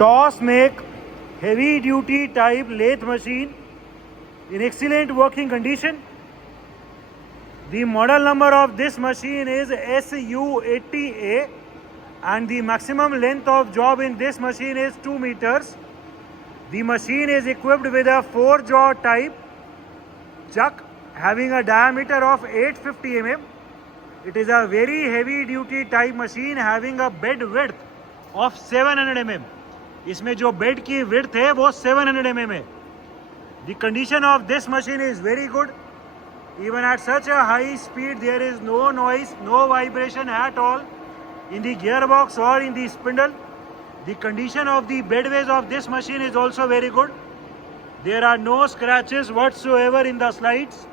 TOS make heavy duty type lathe machine in excellent working condition. The model number of this machine is SU80A and the maximum length of job in this machine is 2 meters. The machine is equipped with a 4-jaw type chuck having a diameter of 850 mm. It is a very heavy duty type machine having a bed width of 700 mm. इसमें जो bed की width है वो 700 mm है. The condition of this machine is very good. Even at such a high speed there is no noise, no vibration at all in the gearbox or in the spindle. The condition of the bedways of this machine is also very good. There are no scratches whatsoever in the slides.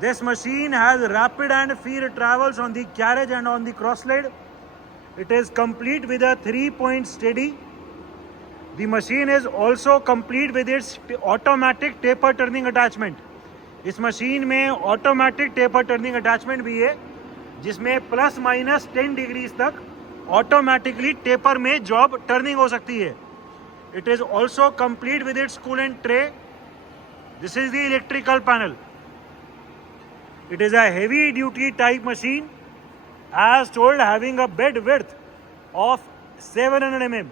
This machine has rapid and free travels on the carriage and on the cross slide. It is complete with a 3-point steady. The machine is also complete with its automatic taper turning attachment. इस machine में automatic taper turning attachment भी है जिसमें ±10 degrees तक automatically taper में job turning हो सकती है. It is also complete with its coolant tray. This is the electrical panel. It is a heavy duty type machine as told having a bed width of 700 mm.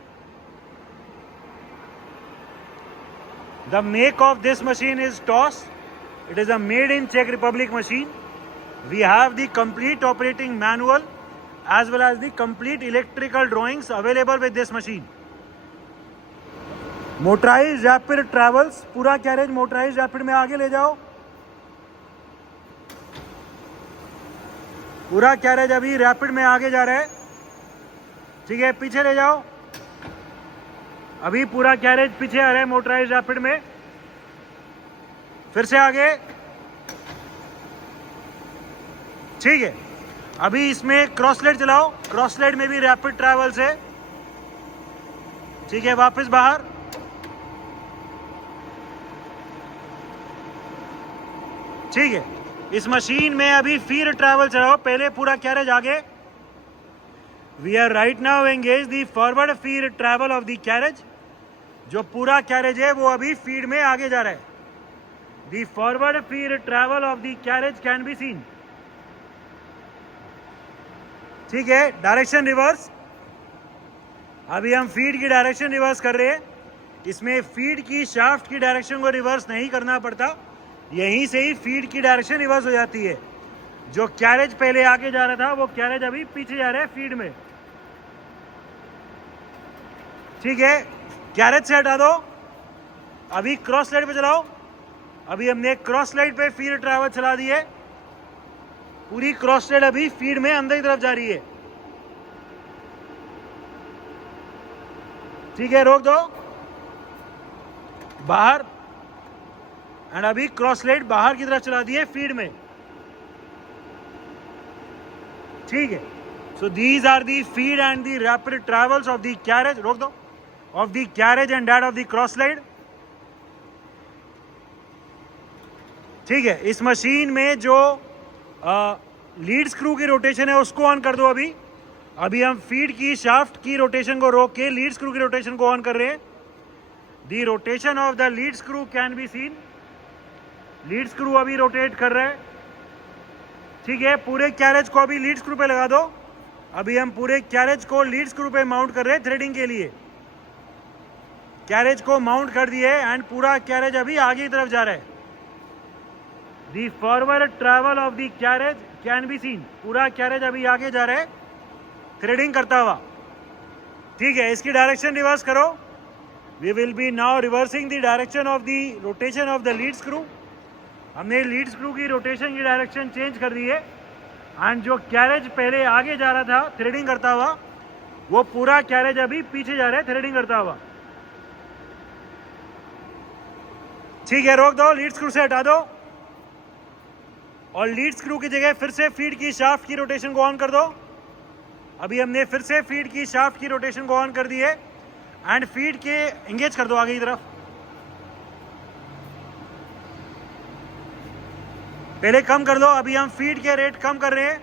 The make of this machine is TOS. It is a made in Czech Republic machine. We have the complete operating manual as well as the complete electrical drawings available with this machine. Motorized rapid travels. पूरा carriage motorise rapid में आगे ले जाओ. पूरा carriage अभी rapid में आगे जा रहा है. ठीक है, पीछे ले जाओ. अभी पूरा कैरेज पीछे आ रहा है मोटराइज रैपिड में. फिर से आगे. ठीक है, अभी इसमें क्रॉस स्लाइड चलाओ. क्रॉस स्लाइड में भी रैपिड ट्रैवल्स है. ठीक है, वापस बाहर. ठीक है, इस मशीन में अभी फिर ट्रैवल चलाओ. पहले पूरा कैरेज आगे. We are right now engage the forward feed travel of the carriage. जो पूरा कैरेज है वो अभी फीड में आगे जा रहा है. The forward feed travel of the carriage can be scene. ठीक है, डायरेक्शन रिवर्स. अभी हम फीड की डायरेक्शन रिवर्स कर रहे हैं. इसमें फीड की शाफ्ट की डायरेक्शन को रिवर्स नहीं करना पड़ता. यहीं से ही फीड की डायरेक्शन रिवर्स हो जाती है. जो कैरेज पहले आगे जा रहा था वो कैरेज अभी पीछे जा रहा है फीड में. ठीक है, कैरेज से हटा दो. अभी क्रॉस स्लाइड पे चलाओ. अभी हमने क्रॉस स्लाइड पे फीड ट्रैवल चला दी है. पूरी क्रॉस स्लाइड अभी फीड में अंदर की तरफ जा रही है. ठीक है, रोक दो. बाहर. एंड अभी क्रॉस स्लाइड बाहर की तरफ चला दी है फीड में. ठीक है, so these are the feed and the rapid travels of the carriage. रोक दो. Of the carriage and that of the cross slide. ठीक है, इस मशीन में जो लीड स्क्रू की रोटेशन है उसको ऑन कर दो. अभी हम फीड की शाफ्ट की रोटेशन को रोक के लीड स्क्रू की रोटेशन को ऑन कर रहे हैं. The rotation of the lead screw can be seen. Lead screw अभी रोटेट कर रहा है. ठीक है, पूरे कैरेज को अभी लीड स्क्रू पे लगा दो. अभी हम पूरे कैरेज को लीड स्क्रू पे माउंट कर रहे हैं थ्रेडिंग के लिए. कैरेज को माउंट कर दिए एंड पूरा कैरेज अभी आगे की तरफ जा रहा है. The forward travel of the carriage can be seen. पूरा कैरेज अभी आगे जा रहा है थ्रेडिंग करता हुआ. ठीक है, इसकी डायरेक्शन रिवर्स करो. We will be now reversing the direction of the rotation of the lead screw. हमने लीड स्क्रू की रोटेशन की डायरेक्शन चेंज कर दी है. एंड जो कैरेज पहले आगे जा रहा था थ्रेडिंग करता हुआ वो पूरा कैरेज अभी पीछे जा रहा है थ्रेडिंग करता हुआ. ठीक है, रोक दो. लीड स्क्रू से हटा दो और लीड स्क्रू की जगह फिर से फीड की शाफ्ट की रोटेशन को ऑन कर दो. अभी हमने फिर से फीड की शाफ्ट की रोटेशन को ऑन कर दी है एंड फीड के एंगेज कर दो आगे की तरफ. पहले कम कर दो. अभी हम फीड के रेट कम कर रहे हैं.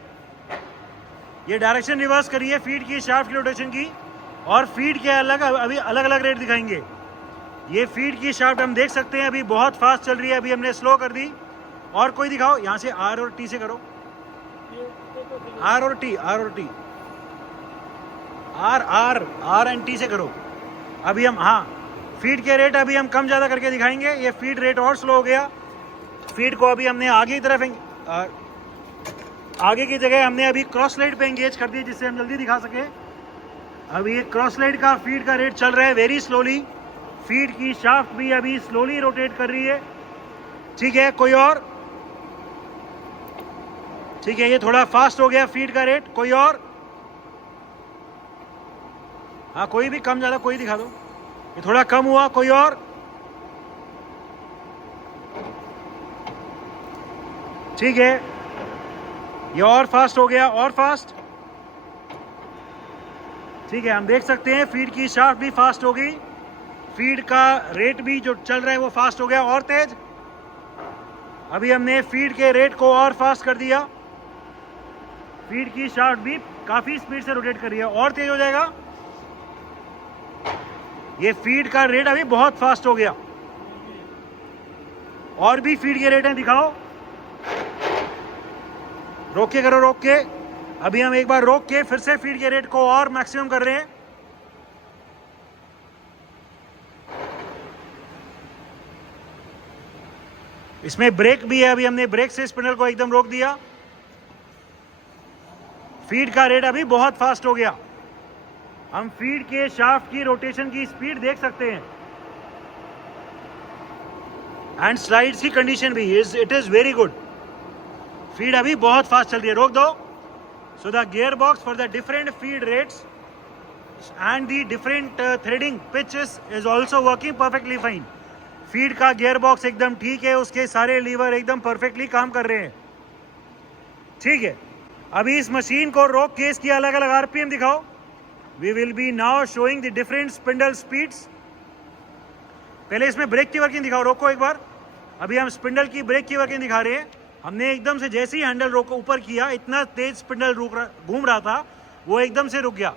ये डायरेक्शन रिवर्स करिए फीड की शाफ्ट की रोटेशन की. और फीड के अलग अभी अलग अलग रेट दिखाएंगे। ये फीड की शाफ्ट हम देख सकते हैं अभी बहुत फास्ट चल रही है, अभी हमने स्लो कर दी। और कोई दिखाओ, यहाँ से आर और टी से करो, आर और टी, आर और T, R R R and T से करो। अभी हम, हाँ, फीड के रेट अभी हम कम ज़्यादा करके दिखाएंगे। ये फीड रेट और स्लो हो गया। फीड को अभी हमने आगे की तरफ आगे की जगह हमने अभी क्रॉस लाइट पे एंगेज कर दिया, जिससे हम जल्दी दिखा सके। अभी ये क्रॉस लाइट का फीड का रेट चल रहा है वेरी स्लोली। फीड की शाफ्ट भी अभी स्लोली रोटेट कर रही है। ठीक है, कोई और? ठीक है, ये थोड़ा फास्ट हो गया फीड का रेट। कोई और? हाँ, कोई भी कम ज़्यादा कोई दिखा दो। ये थोड़ा कम हुआ, कोई और? ठीक है, ये और फास्ट हो गया, और फास्ट। ठीक है, हम देख सकते हैं फीड की शाफ्ट भी फास्ट हो गई। फीड का रेट भी जो चल रहा है वो फास्ट हो गया, और तेज। अभी हमने फीड के रेट को और फास्ट कर दिया। फीड की शाफ्ट भी काफी स्पीड से रोटेट कर रही है, और तेज हो जाएगा। ये फीड का रेट अभी बहुत फास्ट हो गया। और भी फीड के रेट हैं, दिखाओ। रोक के करो, रोक के। अभी हम एक बार रोक के फिर से फीड के रेट को और मैक्सिमम कर रहे हैं। इसमें ब्रेक भी है, अभी हमने ब्रेक से स्पिंडल को एकदम रोक दिया। फीड का रेट अभी बहुत फास्ट हो गया। हम फीड के शाफ्ट की रोटेशन की स्पीड देख सकते हैं, एंड स्लाइड्स की कंडीशन भी it is very good. Feed अभी बहुत फास्ट चल रही है, रोक दो। So the gear box for the different feed rates and the different threading pitches is also working perfectly fine. Feed का गियर बॉक्स एकदम ठीक है, उसके सारे लीवर एकदम परफेक्टली काम कर रहे हैं। ठीक है, अभी इस मशीन को रोक के इसकी अलग अलग आरपीएम दिखाओ। We will be now showing the different spindle speeds. पहले इसमें ब्रेक की वर्किंग दिखाओ, रोको एक बार। अभी हम स्पिंडल की ब्रेक की वर्किंग दिखा रहे हैं। हमने एकदम से जैसे ही हैंडल रोको ऊपर किया, इतना तेज स्पिंडल घूम रहा था, वो एकदम से रुक गया।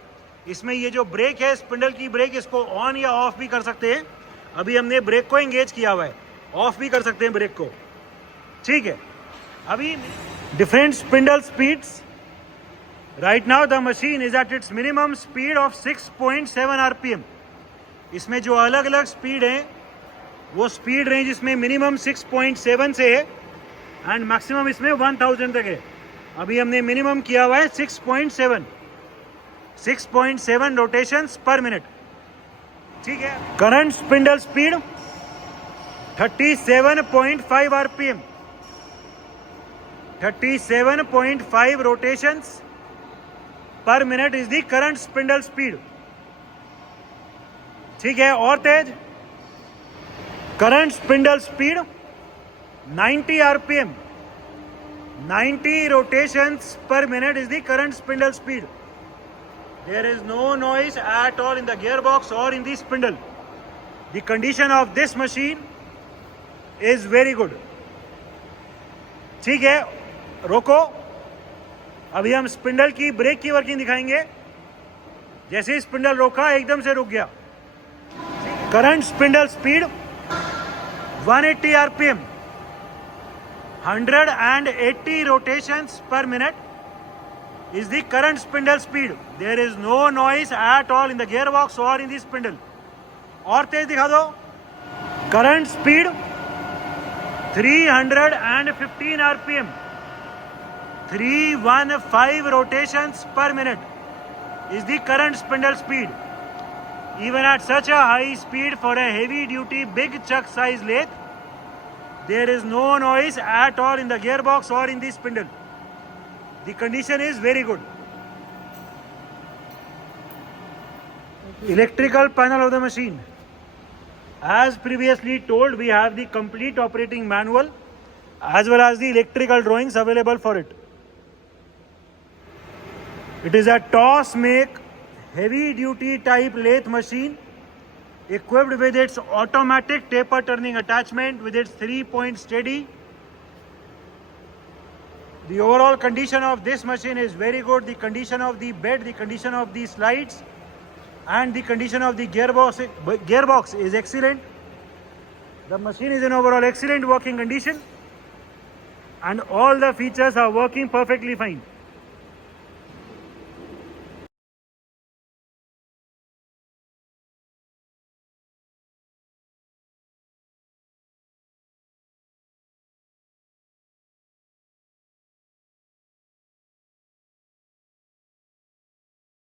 इसमें ये जो ब्रेक है, स्पिंडल की ब्रेक, इसको ऑन या ऑफ भी कर सकते हैं। अभी हमने ब्रेक को एंगेज किया हुआ है, ऑफ भी कर सकते हैं ब्रेक को। ठीक है, अभी different spindle speeds. Right now the machine is at its minimum speed of 6.7 RPM. इसमें जो अलग अलग स्पीड है वो स्पीड रेंज इसमें मिनिमम 6.7 से है एंड मैक्सिमम इसमें 1000 तक है। अभी हमने मिनिमम किया हुआ है 6.7 रोटेशंस पर मिनट। ठीक है, current spindle speed 37.5 RPM, 37.5 rotations per minute is the current spindle speed. ठीक है, और तेज। Current spindle speed 90 RPM, 90 rotations per minute is the current spindle speed. There is no noise at all in the gearbox or in the spindle. The condition of this machine is very good. ठीक है, रोको। अभी हम spindle की break की working दिखाएंगे। जैसे ही spindle रोका एकदम से रुक गया। Current spindle speed 180 RPM, 180 rotations per minute is the current spindle speed. There is no noise at all in the gearbox or in the spindle. और तेज दिखा दो। Current speed 315 RPM, 315 rotations per minute is the current spindle speed. Even at such a high speed for a heavy duty big chuck size lathe, there is no noise at all in the gearbox or in the spindle. The condition is very good. Electrical panel of the machine. As previously told, we have the complete operating manual as well as the electrical drawings available for it. It is a toss make heavy duty type lathe machine equipped with its automatic taper turning attachment with its 3-point steady. The overall condition of this machine is very good. The condition of the bed, the condition of the slides and the condition of the gearbox is excellent. The machine is in overall excellent working condition and all the features are working perfectly fine.